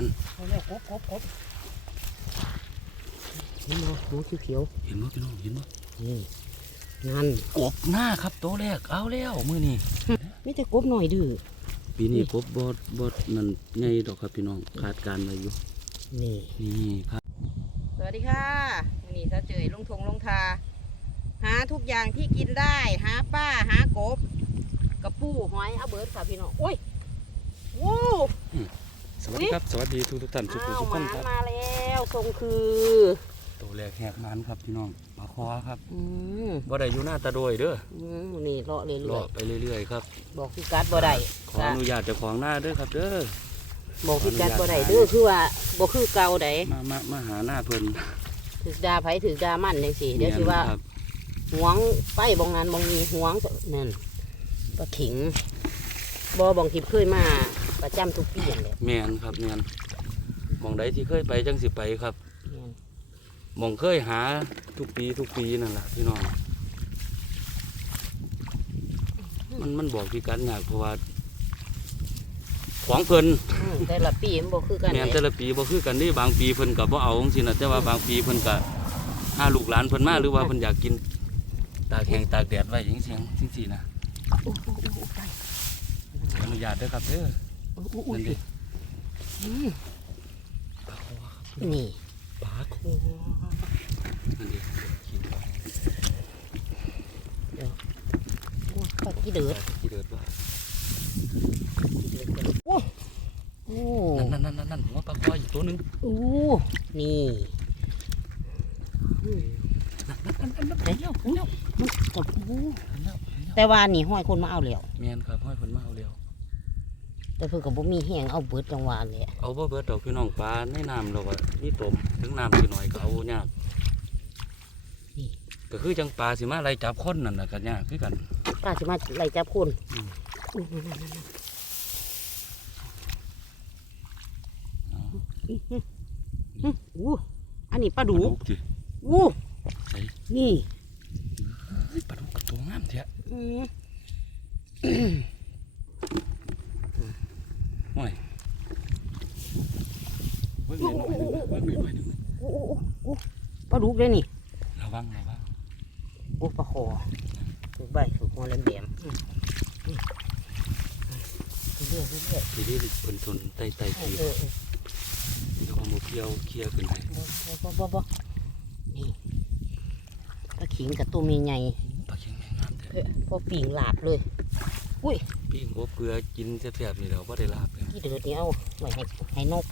นั่นเอาแล้วกบกบกบเห็นบ่หัวเขียวเห็นบ่พี่น้องเห็นบ่ๆนี่นั่นกบหน้าครับตัวแรกเอาแล้วมื้อนี้ไม่แต่กบหน่อยดื้อปีนี้กบบดบดนั่นใหญ่ดอกครับพี่น้องคาดการณ์ไว้อยู่นี่นี่ครับสวัสดีค่ะวันนี้ถ้าเจอลงทงลงทา หาทุกอย่างที่กินได้ หาป้าหากบกระปูหอยเอาเบิร์ดค่ะพี่น้องโอ้ยโว้ สวัสดีครับ สวัสดีทุกทุกๆท่านทุกอ้าวทุกหคมานครับมาแล้วทรงคือตัวแรกแหกมันครับพี่น้องปลาคอครับอืมบ่ได้อยู่หน้าตาโดยเด้ออืมนี่เลาะเรื่รออยไปเรื่อยๆครับๆบอกพี่กัดบ่ได้ขออนุญาตเจ้าของหน้าเด้อครับเด้อบอกพี่กัดบ่ได้เด้อคือว่าบ่คือเก่าไดมามามาหาหน้าเพิ่นถือดาไผถือดามั่นจังซี่เดี๋ยวสิว่าแม่นครับหวงไปบองนั้นบองนี้หวงนั่นปลาขิงบ่บองทิพย์เคยมา ประจำทุกปีอย่างเลยแม่นครับแม่นหมองใดที่เคยไปจังสิไปครับแม่นหมองเคยหาทุกปีทุกปีนั่นแหละพี่น้องมันมันบอกพี่กันยากเพราะว่าของเพิ่นอืมแต่ละปีมันบ่คือกันแม่นเลยแต่ละปีบ่คือกันนี่บางปีเพิ่นก็บ่เอาจังซี่นะแต่ว่าบางปีเพิ่นก็หาลูกหลานเพิ่นมาหรือว่าเพิ่นอยากกิน ตากแห้งตากแดดไว้จังซี่จังซี่นะโอ้โหโอ้โหไปขออนุญาตเด้อครับเด้อโอ้โหนั่นดิอืมปลาคอครับนี่ปลาคอโอ้โหนั่นดิกินไว้โอ้ปลากี่เดือดกี่เดือดว่ากี่เดือดกันโอ้โอ้นั่นนั่นนั่นนั่นผมว่าปลาคออีกตัวหนึงโอ้นี่อืมนั่นนั่นนั่นนั่นเห็นแล้วเห็นแล้วมันกับโอ้เห็นแล้วเห็นแล้วแต่ว่านี่ห้อยคนมาเอาแล้วแม่นครับห้อยเพิ่นมาเอา แล้วแต่เพิ่นก็บ่มีแห้งเอาเบิดจังหวะเลยเอาบ่เบิดดอกพี่น้องปลาในน้ำเราก็มีตมถึงน้ำสิหน่อยก็เอายากก็คือจังปลาสิมาไล่จับคนนั่นน่ะก็ยากคือกันป้าสิมาไล่จับคนอืมอู้เอาอู้อันนี้ปลาปดุลากดุกจิอู้ไอ้นี่เฮ้ยปลาดุกกับตัวงามแท้อืม ห่วยเบิ่งหน่อยหนึ่งนะเบิ่งหน่อยหนึ่งอู้อู้อู้ปลาดุกเลยนี่ระวังระวังอู้ปลาคอถูกใบถูกหัวแหลมแหลมๆอืมอืมเรื่อยๆเรื่อยทีนี้เพิ่นทนไต่ไต่ๆเอทีอเออเออเดี๋ยวเอามาเคี่ยวเคี่ยวขึ้นให้บ่บ่บ่บ่นี่ปลาขิงกับตัวมีใหญ่ปลาเค็งแม่งงามแท้เอ้ยพอปิ่งหลาบเลย อุ้ย ปิ้งโอบเกลือกินแซ่บๆนี่แล้วบ่ได้ลาบเลยที่เดือดนี่เอาไว้ให้ให้นก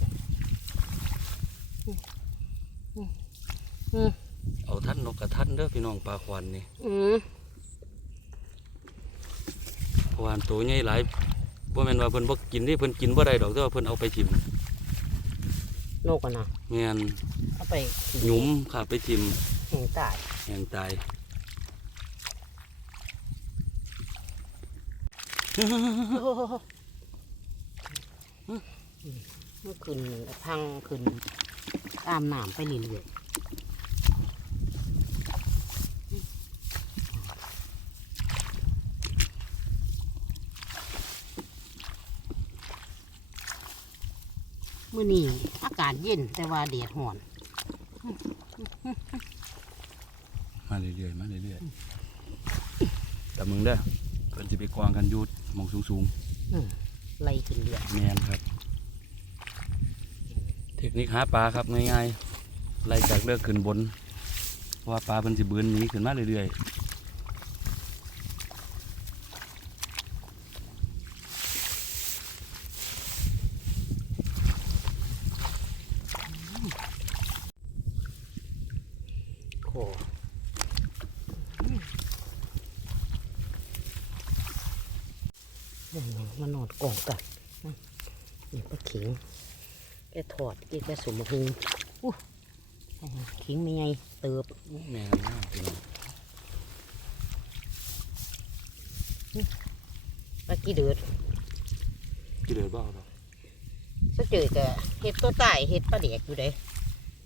เอาท่านนกกระทันเด้อพี่น้องปลาควันนี่อืมเพราะว่าตัวใหญ่หลายบ่แม่นว่าเพิ่นบ่กินนี่เพิ่นกินบ่ได้ดอกแต่ว่าเพิ่นเอาไปทิ่มนกอะนะแม่นเอาไปขี่หยุมค่ะไปทิ่มแห่งตายแห้งตาย เมันขึ้นพังขึ้นตามน้ำไปเรื่อยๆมื่อนี้อากาศเย็นแต่ว่าแดดห่อน มาเรื่อยๆมาเรื่อยๆแต่มึงเด้อเพิ่นสิไปกวางกันอยู่ มองสูงไล่ขึ้นเรื่อยๆแม่นครับ เทคนิคหาปลาครับง่ายๆไล่จากเลือกขึ้นบนเพราะว่าปลาเพิ่นสิบืนหนีขึ้นมาเรื่อยๆ โค มานอนกล่องกันนะนี่ปลาขิงแกถอดกี่แกสมพุงอู้ขิงมีไงเติบแม่นมากพี่น้องปลากี่เดือดกี่เดือนบ่เอาดอกก็เจอแต่เห็ดตัวใต้เห็ดปลาเด็กอยู่เด้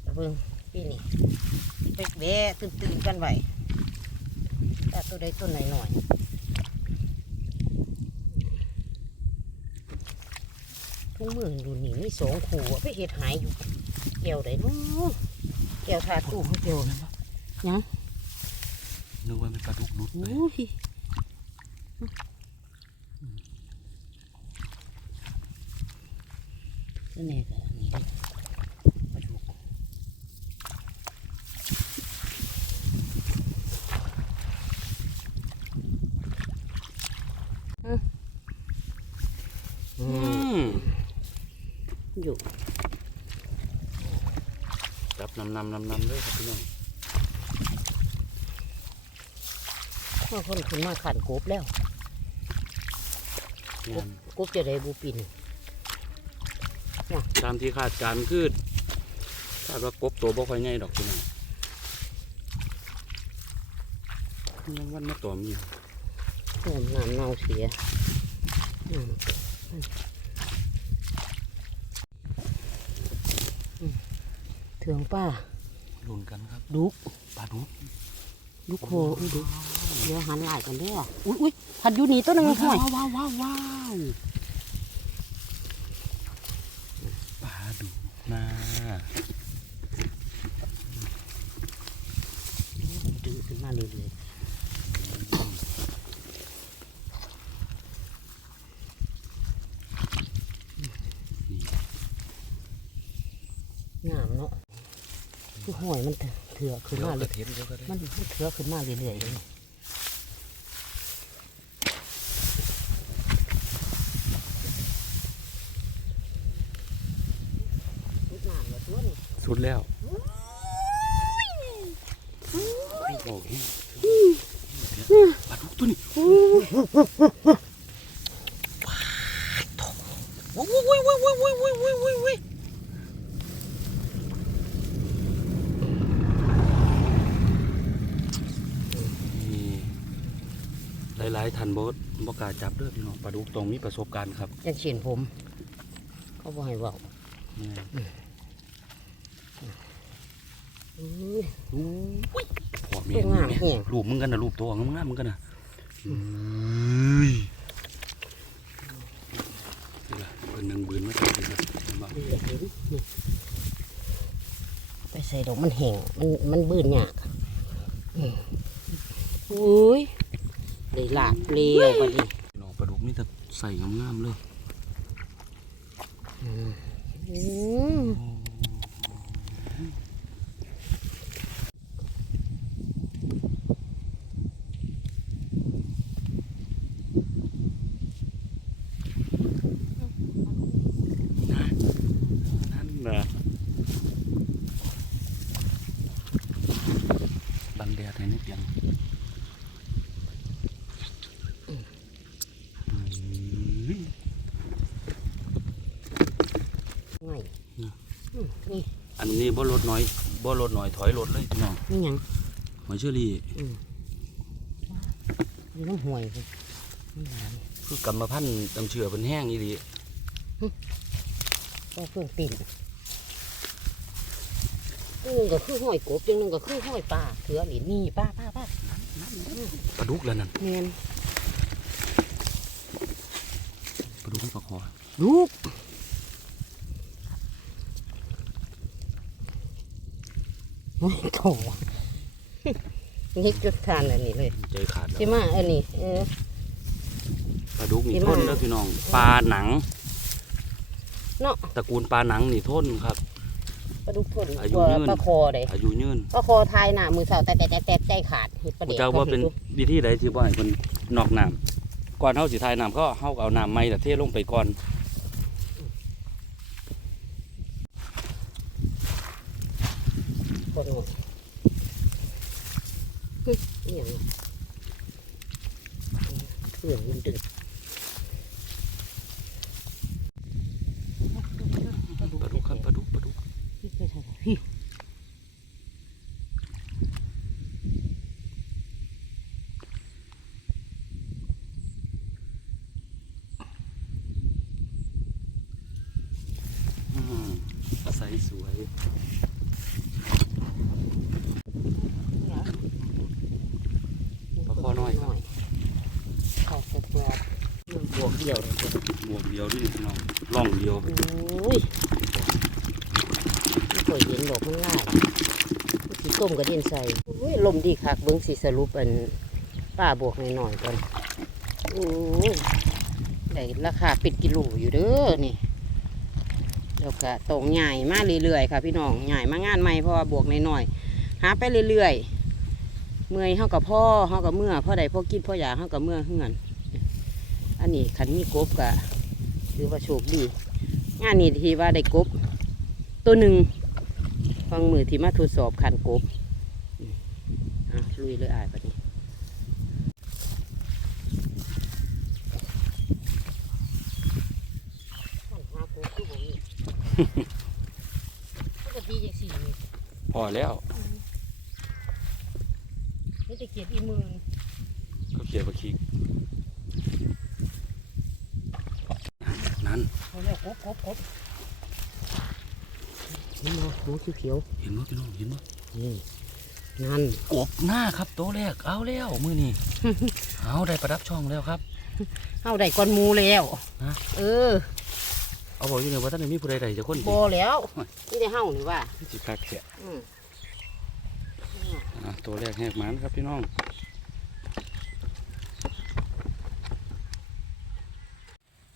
แต่เพิ่งพี่นี่ไปแวะตื่นๆกันไว้แต่ตัวใดตัวไหนหน่อย คู่เมืองอยู่นี่มีสองขู่ไปเห็ดหายอยู่เกี่ยวได้นู้เกี่ยวถาดตู้ของเกี่ยวนะยังนึกว่ามันกระดุกรุดเลยนั่นเอง อยู่จับนำนำนำนำเลยครับพี่น้องบางคนขึ้นมาขันกบแล้วงานกบจะได้บูปินตามที่คาดการณ์คือคาดว่ากบตัวบ่ค่อยใหญ่ดอกพี่น้องยังวันมาตัวมีอยู่เพิ่มน้ำเน่าเสียน้ำอืม เถืองป้าลุ้นกันครับดุกปลาดุกดุกโคอุ้ยดุกเดี๋ยวหันหลายกันเด้ออุ้ยอุ้ยหัดอยู่นี่ตัวหนึงห่วยว้าวว้าวว้าวปลาดุกนาดึงขึ้นมาเรื่อยๆงามเนาะ หอยมันเถื่อขึ้นมาเลยมันเถื่อขึ้นมาเรื่อยๆ หลายๆท่านบ่บ่กล้าจับเด้อพี่น้องปลาดุกต้องมีประสบการณ์ครับยังเฉียนผม เขาบอกให้เบานี่อื้ออุ้ยพ่อแม่ตัวงามแม่แห้งรูปมึงกันนะรูปตัวงามๆมึงกันนะเอ้ยนี่ล่ะเพิ่นนึงบืนมาจับดีกว่าเห็นบ่เดือดเห็นนี่ไปใส่ดอกมันแห้งมันมันบืนหยากอืมอุ้ย เลยลาบเปรี้ยวกว่านี้พี่น้องปลาดุกนี่จะใส่งามๆเลย อืมอืม นั่นน่ะบังแดดให้นิดเดียวอืม ง่าย นะอืมนี่อันนี้บ่ลดน้อยบ่ลดน้อยถอยลดเลยพี่น้องนี่หยังหอยเชอรี่อืมนี่น้ำห่วยเลยนี่หลานคือกรรมพันธุ์จำเชื่อเป็นแห้งอีหลีก็เครื่องปิ่นจังหนึงก็คือห้อยกบจังหนึงก็คือห้อยปลาเถือนี่นี่ป้าป้าป้าปลาดุกแล้วนั่นแมนปลาดุกปลาคอลูก โอ้ยโถนี่จุดทานอันนี้เลยใจขาดแล้วใช่ไหมอันนี้เออ ปลาดุกนี่สิมาทนแล้วพี่น้องปลาหนังเนาะตระกูลปลาหนังนี่ทนครับ ปลาดุกทนอายุตัวยืน ปลาคอเลยอายุยืนปลาคอทายหน้ามือเสาแต่แต่แต่แต่ใจขาดเห็ดประพระเดี๋ยวเจ้าว่าเป็นวิธีใดที่ว่าให้เพิ่นนอกน้ำก่อนเฮาสิทายน้ำเขาเฮาก็เอาน้ำใหม่ละเทลงไปก่อน ぐらい見。 เดียวเลยบวกเดียวด้วยพี่น้องร่องเดียวโอ้ยไม่เคยเห็นดอกมันง่ายสีส้มกระเด็นใส่โอ้ยลมดีคักเบิ้งสีสรุปอันป้าบวกหน่อยๆก่อนโอ้ยได้ราคาปิดกิโลอยู่เด้อนี่แล้วก็ตรงใหญ่มากเรื่อยๆค่ะพี่น้องใหญ่มางานใหม่เพราะว่าบวกหน่อยๆหาไปเรื่อยๆเมื่อยเฮากับพ่อเฮากับเมื่อพ่อใดพ่อกินพ่ออยากเฮากับเมื่อเฮือน อันนี้คันมีกบกะถือว่าโชคดี งานนี้ที่ว่าได้กบ ตัวหนึ่งฟังมือที่มาทดสอบขันกบอืมอะลุยเลยอายปะนี้ขันหากบคือบ่มีปกติอย่างสี่นี่พอแล้วนี่จะเกียดอีหมืนก็เขียวกับคิกนั้น เขาเรีย กกบกบกบนี่นะหมูเขียวเห็นมั้พี่น้องเห็นมั้ๆนี่นั่นกบหน้าครับตัวแรกเอาแล้วมือนี่ เอาได้ประดับช่องแล้วครับ เอาได้ก้อนหมูแล้วฮะเออ เอาบอกอยู่เนี่ยว่าท่านได้มีผู้ใดใดจะคนบอแล้วนี่ได้เห่าหรือว่าสิคักแค่อืมอะตัวแรกแหกหมันครับพี่น้อง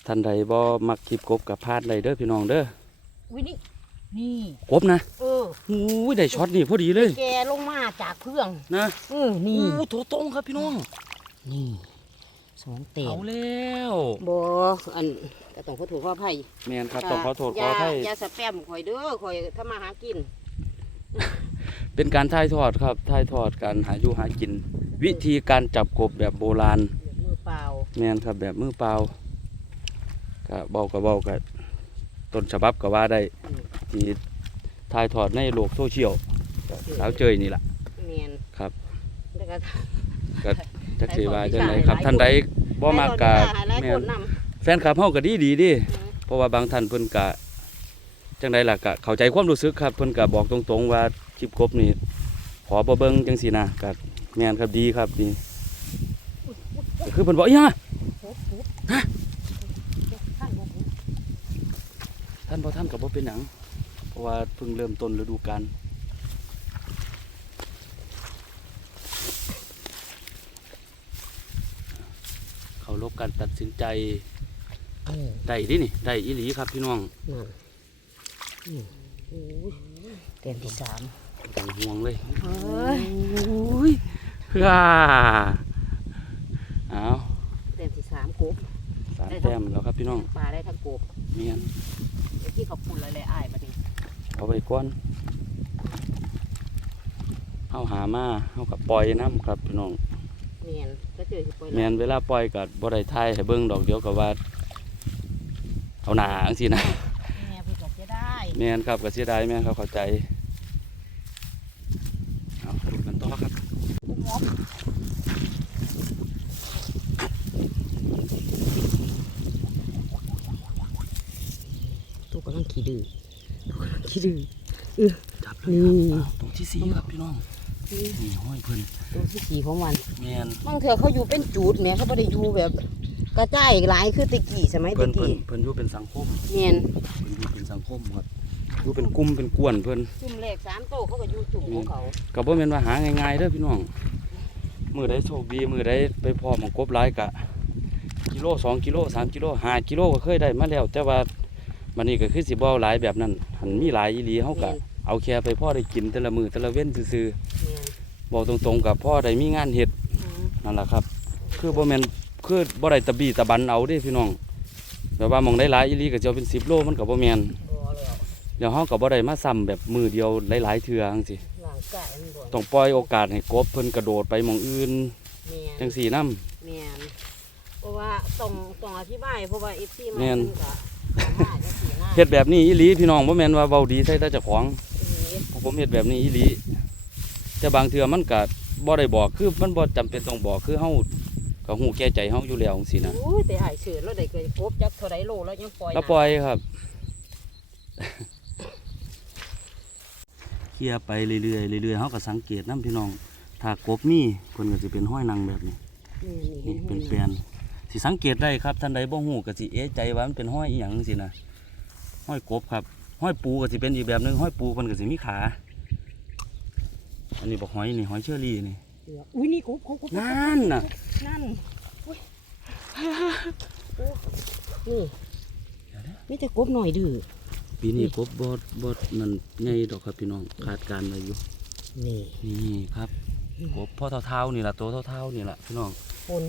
ท่านใดบ่มักคลิปกบกับพลาดใดเด้อพี่น้องเด้ออุ้ยนี่นี่กบนะเออหูยได้ช็อตนี่พอดีเลย แกลงมาจากเครื่องนะเออนี่โอ้โถตรงครับพี่น้อง นี่สองเตะเอาแล้วบออันก็ต้องขอโทษขออภัยแมนครับต้องขอโทษขออย่าให้อย่าสแปมข่อยเด้อข่อยถ้ามาหากิน เป็นการถ่ายทอดครับถ่ายทอดการหาอยู่หากิน วิธีการจับกบแบบโบราณมือเปล่าแมนครับแบบมือเปล่า ก็เบากับเบากับต้นฉบับก็ว่าได้ที่ถ่ายทอดในโลกโซเชียลสาวเจยนี่แหละเนียนครับแล้วก็จักสีว่าจังไดครับ ท่านใดบ่มากกะหลายแม่คนนนแฟนคลับเฮาก็ดีดีๆดิำเพราะว่าบางท่านเพิ่นกะจังไดล่ะกะเข้าใจความรู้สึกครับเพิ่นกะบอกตรงๆว่าคลิปกบนี่ขอบ่เบิ่งจังซี่นะก็แม่นครับดีครับดีก็คือเพิ่นบอกอีหยังอะ ปุ๊บปุ๊บท่านบอกปุ๊บ ท่านบ่ท่านก็บ่เป็นหยัง เพราะว่าเพิ่งเริ่มต้นฤดูกาลเขาลบการตัดสินใจเออได้ดินี่ได้อีหลีครับพี่น้องนั่นอืมโอ้ยเต็มที่สามต้องห่วงเลยเฮ้ยอุ้ยฮ่าเอาเต็มที่สามกบสามแต้มแล้วครับพี่น้องปลาได้ทั้งกบเมียน เมื่อกี้เขาปุ่นอะไรอายมาดิเอาไปก้อนเฮาหามาเฮากับปล่อยน้ำครับพี่น้องเนียนก็เจอที่ปล่อยเมียนเวลาปล่อยกับ่ได้ทายให้เบิ่งดอกเดียวกับว่าเอาหนาจังซี่นะแม่เพื่อจะได้เมียนครับก็เสียดายแม่นครับเข้าใจเอาดูกันต่อครับ ตัวกำลังขี้ดื้อตัวกำลังขี้ดื้อจับเลยครับนี่อ้าวตรงที่สี่ครับพี่น้องนี่ห้อยเพิ่นตัวที่สี่ของวันเมียนบางเถื่อเขาอยู่เป็นจูดแหม่เขาไม่ได้อยู่แบบกระจายหลายคือแตะกี้สมัยเพิ่แตะนเพิ่นกี้เพิ่นอยู่เป็นสังคมเนียนเพิ่นอยู่เป็นสังคมครับอยู่เป็นกลุ่มเป็นกวนเพิ่น จุ่มแรกสามโตเขาก็อยู่จุ่มของเขาก็บ่แม่นว่าหาง่ายๆเด้อพี่น้อง มื้อใดโชคดีมื้อใดไปพอหมองกบหลายกะ กิโลสองกิโลสามกิโลห้ากิโลก็เคยได้มาแล้ว แต่ว่า มันนี่ก็คือสิบ่เอาหลายแบบนั้นหันมีหลายอีหลีเฮาก็เอาแค่ไปพ่อได้กินแต่ละมื้อแต่ละเว้นซื่อเนียนๆบอกตรงๆกับพ่อได้มีงานเฮ็ดอืมนั่นล่ะครับ คือบ่แม่นคือบ่ได้ตะบี้ตะบันเอาเด้พี่น้องแบบว่าหมองได้หลายอีหลีก็จะเอาเป็น10โลมันก็บ่แม่นบ่แล้วเดี๋ยวเฮาก็บ่ได้มาซ้ำแบบมือเดียวหลายๆเทื่อจังซี่ร่างกายมันบ่ต้องปล่อยโอกาสให้กบเพิ่นกระโดดไปหมองอื่นเนียนจังสี่น้เนียนเพราะว่าต้องต้องอธิบายเพราะว่าเอฟซีมันแม่นก็ สามารถจะสีหน้าำเฮ็ดแบบนี้อีหลีพี่น้องบ่แม่นว่าเว้าดีใส่แต่เจ้าของเฮ็ดผมเฮ็ดแบบนี้อีหลีแต่บางเทื่อมันก็บ่ได้บอกคือมันบ่จำเป็นต้องบอกคือเฮาก็ฮู้แก่ใจเฮาอยู่แล้วจังซี่นะโอ้ยแต่หายเสือแล้วได้เกิดกบจักเท่าไรโลแล้วยังปล่อยแล้วปล่อยครับเคลียร์ไปเรื่อยๆเรื่อยๆเฮาก็สังเกตนํพี่น้องถ้ากบมีเพิ่นก็สิเป็นห้อยนางแบบนี้นี่นี่เป็นแปลนสิสังเกตได้ครับท่านใดบ่ฮู้ก็สิเอะใจว่ามันเป็นห้อยอีหยังจังซี่นะ ห้อยกบครับ ห้อยปูก็สิเป็นอีกแบบหนึงห้อยปูมันก็สิมีขา อันนี้บอกหอยนี่หอยเชอรี่นี่อุ้ยนี่กบกบกบนั่นน่ะนั่นอุ๊ยนี่ไม่แต่กบหน่อยดื้อปีนี้กบบดบดนั่นใหญ่ดอกครับพี่น้องขาดการอะไรอยู่นี่นี่ครับกบพ่อเท่าๆนี่แหละตัวเท่าๆนี่แหละพี่น้องคน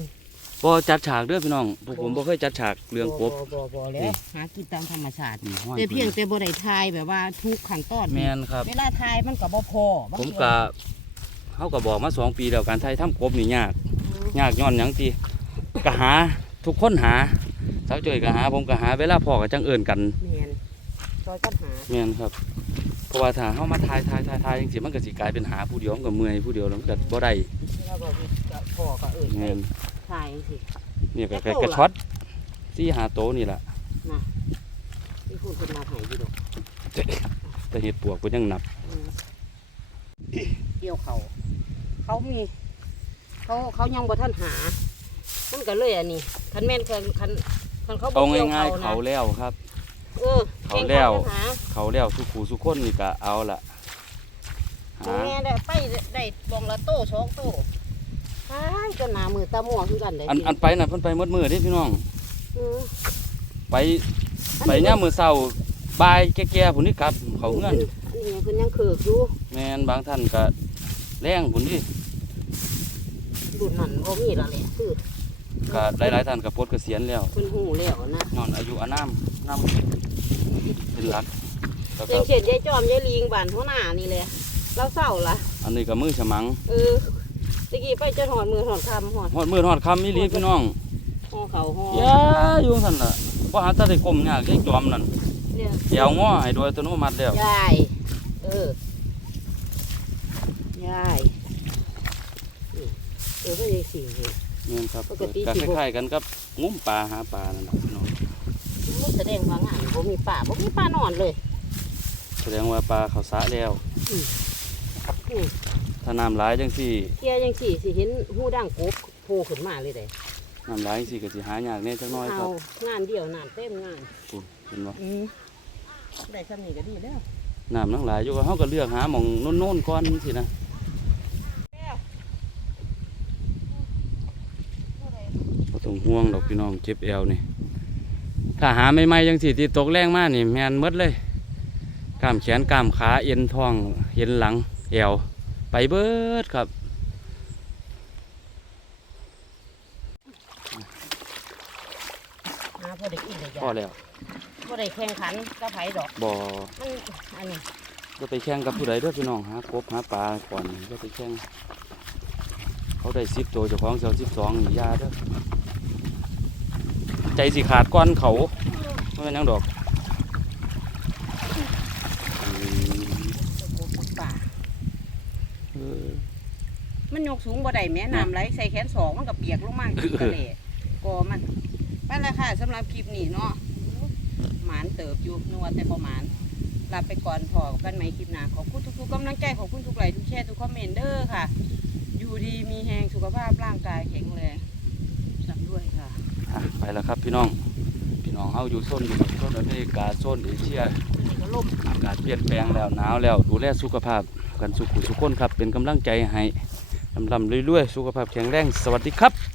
บ่จัดฉากเด้อพี่น้องพวกผมบ่เคยจัดฉากเรื่องกบ บ่บ่บ่แล้นี่วหากินตามธรรมชาตินี่ห้อยแต่เพียงแต่บ่ได้ทายแบบว่าทุกขั้นตอนแมนครับ เวลาทายมันก็บ่พอบางผมทีก็เขาก็บอกมาสองปีแล้วการไทยทำกบนี่ยากอืมยากย้อนหยังตีก็หาทุกคนหาสาวจอยก็หาผมก็หาเวลาพ่อก็จังเอิญกันแม่นซอยกันหาแม่นครับเพราะว่าถ้าเฮามาทายทายทายทายจังซี่มันก็สิกลายเป็นหาผู้เดียวมันก็เมื่อยผู้เดียวแล้วมันก็บ่ได้แล้วก็ก็พ่อก็เอิ้นแม่น ทายสิ นี่ก็แล้ก็วโตกระล่ะช็อตสี่หาโตนี่ล่ะนะที่พูดเป็นมาใหายอยู่ดอกแต่เห็ดปวกก็ยังนับอืมเกี่ยวเขา เขามี เขาเขายังบ่ทันหามันก็เลยอันนี้คันแม่นคันคันคันเขาบ่เอาเกี่ยวง่ายเขาๆนะเขาแล้วครับ เออเขาก่งแล้วทันหาเขาแล้วสุขูสุคนนี่ก็เอาละตรหางแม่ได้ไปได้บองละโตสองโต หายก็หนามือตาหมวคือกันเลยอันอันไปน่ะเพิ่นไปหมดมือเด้พี่น้อง อืมไปไปย่ามมือเช้าบ่ายแก่ๆพุ่นนี่กลับ เขาเงื่อนอันนี้เพิ่นยังเคิกอยู่แม่นบางท่านก็แรงพุ่นนี่รุ่นนั้นบ่มีและแหละคือก็หลายๆท่านก็ปลดเกษียณแล้วเพิ่นหูแล้วนะย้อนอายุอานามนำเป็นหลักแล้วอก็ย่างเช่นยายจอมยายลิงบ้านหัวหน้านี่แหละเราเศร้าล่ะอันนี้ก็มือฉมัง เออ ตะกี้ไปจะหอดมือหอดคำหอดฮอดมือฮอดคำอีหลีพี่น้องห่อเขาห่ออย่าอยู่ซั่นล่ะบ่หาแตะได้ก้มยากยายจอมนั่นเนี่ยแยวง้อให้โดยอัตโนมัติแล้วยายเออยายนี่เออก็ยังสี่นี่แม่นครับปกติก็สิคบ่ล้ายๆกันกับงุ้มปลาหาปลานั่นน่ะพี่น้องมันแสดงว่างานบ่มีป่าบ่มีป่านอนเลย แสดงว่าปลาเขาสะแล้วอืม ถ้าน้ำหลายจังซี่เที่ยยังสี่สิเห็นหูดังกบโผล่ขึ้นมาเลยเด้น้ำหลายจังซี่ก็สิหายากแน่จักหน้อยคเอารับงานเดียวนานเต็มงานคุณเห็นบ่อืมได้สำนีก็ดีแล้วน้ำทั้งหลายอยู่ก็เฮาก็เลือกหาหม่องโน่นๆก่อนสินะบ่ต้องห่วงดอกพี่น้องเจ็บแอวนี่ถ้าหาใหม่ๆจังซี่ที่ตกแรงมานี่แม่นหมดเลยกล้ามแขนกล้ามขาเอ็นท้องเอ็นหลังแอว ไปเบิดครับหาพอได้กินได้ยาพอแล้วพอได้แข่งขันกับไผดอกบ่มันอันนี้จะไปแข่งกับผู้ใดเด้อพี่น้องหากบหาปลาก่อนจะไปแข่งเขาได้สิบตัวเจ้าของเสียวสิบสองนี่อยาเด้อใจสิขาดก้อนเขาเมื่อนังดอกอืม ตะกบมันป่า เออ มันยกสูงบ่ได้แม่น้ำไหลใส่แขนสองมันก็เปียกลงมาทะเลก็มันไปแล้วค่ะสำหรับคลิปนี้เนาะหมานเติบอยู่นัวาแต่ประมาณลาไปก่อนพอกันไหมคลิปหน้าขอบคุณทุกๆกำลังใจขอบคุณทุกไลค์ทุกแชร์ทุกคอมเมนต์เด้อค่ะ อยู่ดีมีแหงสุขภาพร่างกายแข็งแรงสำด้วยค่ะอะไปแล้วครับพี่น้อง พี่น้องเฮาอยู่โซนอยู่โซนอเมริกาโซนเอเชียก็ ล่มอากาศเปลี่ยนแปลงแล้วหนาวแล้ว ดูแลสุขภาพกันสุขุสุขคนครับ เป็นกำลังใจให้ลำลำเรื่อยๆ สุขภาพแข็งแรง สวัสดีครับ